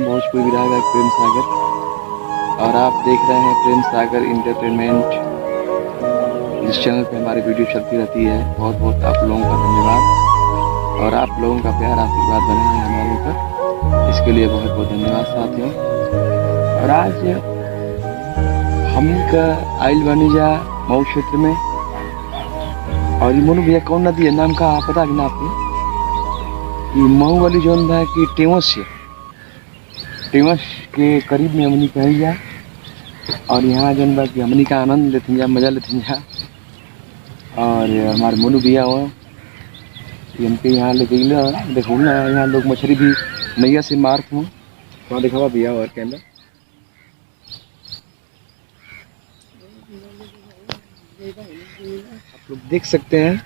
भोजपुरी विरागर प्रेम सागर और आप देख रहे हैं प्रेम सागर इंटरटेनमेंट। जिस चैनल पे हमारी वीडियो चलती रहती है, बहुत बहुत आप लोगों का धन्यवाद और आप लोगों का प्यार आशीर्वाद बना है हमारे ऊपर, इसके लिए बहुत बहुत धन्यवाद साथियों। और आज हम का आइल बनीजा मऊ क्षेत्र में और ये मोनू भैया कौन नदी है नाम का पता कि ना आपको? ये मऊ वाली जोन है कि टेवस के करीब में हमनी कही जा और यहाँ जौन बा कि हमनी का आनंद लेते जा, मजा लेते जा। और हमारे मोनू भैया हो हमके यहाँ ले गई देखो ना, यहाँ लोग मछली भी नैया से मारते हूँ। वहाँ देखा भैया और कैमरा आप लोग देख सकते हैं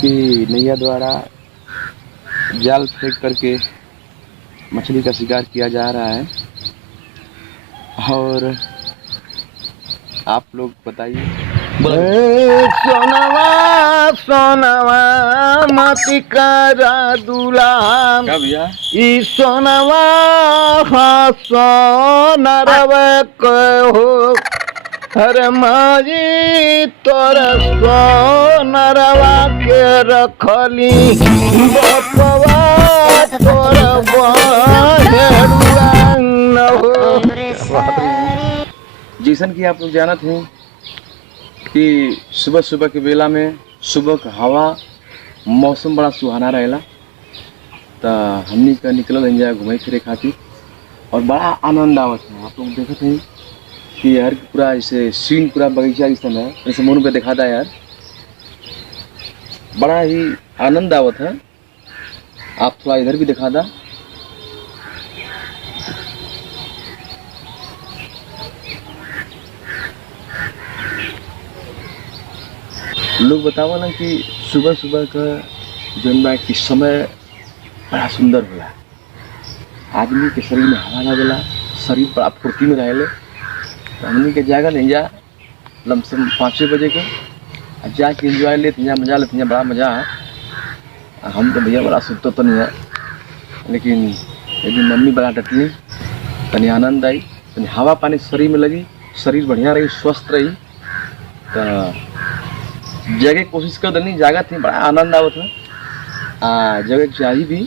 कि नैया द्वारा जाल फेंक करके मछली का शिकार किया जा रहा है। और आप लोग बताइए। सोनवा सोनवा मती करा दुलाम क्या भैया? ई सोनवा सोनरव कहो हर माजी तोर सोनरवा के रखली बपवा तोर जैसन कि आप लोग जानते हैं कि सुबह सुबह के बेला में सुबह का हवा मौसम बड़ा सुहाना रहेला, तो हमनी का निकल जाए घूमे फिरे खातिर और बड़ा आनंद आवत है। आप लोग देखते हैं कि यार पूरा ऐसे सीन पूरा बगीचा इस समय जैसे मोनू पे दिखा था यार, बड़ा ही आनंद आवत है। आप थोड़ा इधर भी दिखा था। लोग बतावा ना कि सुबह सुबह का जौन बा कि समय बड़ा सुंदर होला, आदमी के शरीर में हवा लगेला, शरीर बड़ा फुर्ती में रहेले। तो हमनी के जागा नहीं जा लमसम 5 बजे के जाके एंजॉय लेते हैं, मजा लेते हैं, बड़ा मजा है। हम तो भैया बड़ा सुनते तो नहीं है, लेकिन यदि मम्मी बड़ा डटी तनी आनंद आई, तनी हवा पानी शरीर में लगी, शरीर बढ़िया रही, स्वस्थ रही। तो जगह कोशिश कर देनी, जागा थी, बड़ा आनंद आवत है। जगह चाहिए भी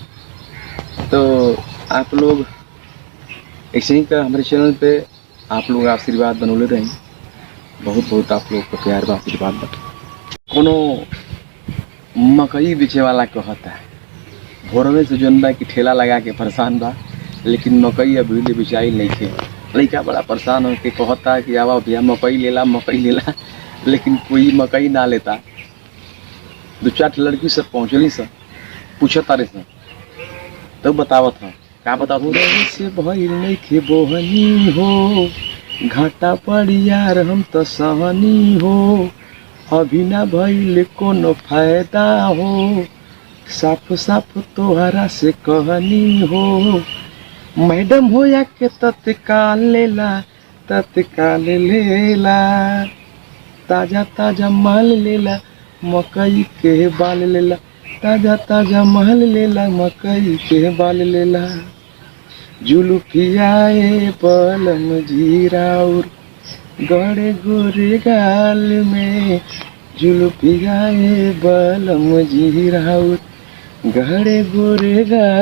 तो आप लोग ऐसे ही का हमारे चैनल पे आप लोग आशीर्वाद बनौले रहें। बहुत बहुत आप लोग को प्यार बा, आशीर्वाद बा। कोनो मकई बेचे वाला कहता है भोरवे से जौन बा कि ठेला लगा के परेशान बा, लेकिन मकई अभी ले बिचाई नहीं थे। लड़का बड़ा परेशान हो के कहता है कि आवा भैया मकई लेला, लेकिन कोई मकई ना लेता। 2-4 लड़की सब पहुँचली सब पूछत तारे सब, तब बतावत था क्या बताओ से भइल नहीं थे बोहनी हो, घाटा पड़ी यार हम तो सहनी हो, अभी ना भइल कोनो फायदा हो, साफ साफ तोहरा से कहनी हो, मैडम हो या के तत्काल लेला, ताजा ताजा माल लेला, मकई के बाल लेला, ताजा ताजा माल लेला, मकई के बाल लेला। जुलुफियाए पलम जीराउर गड़े गोरे गाल में, जुलुफियाए बलम जीराउर गड़े गोरे गाल।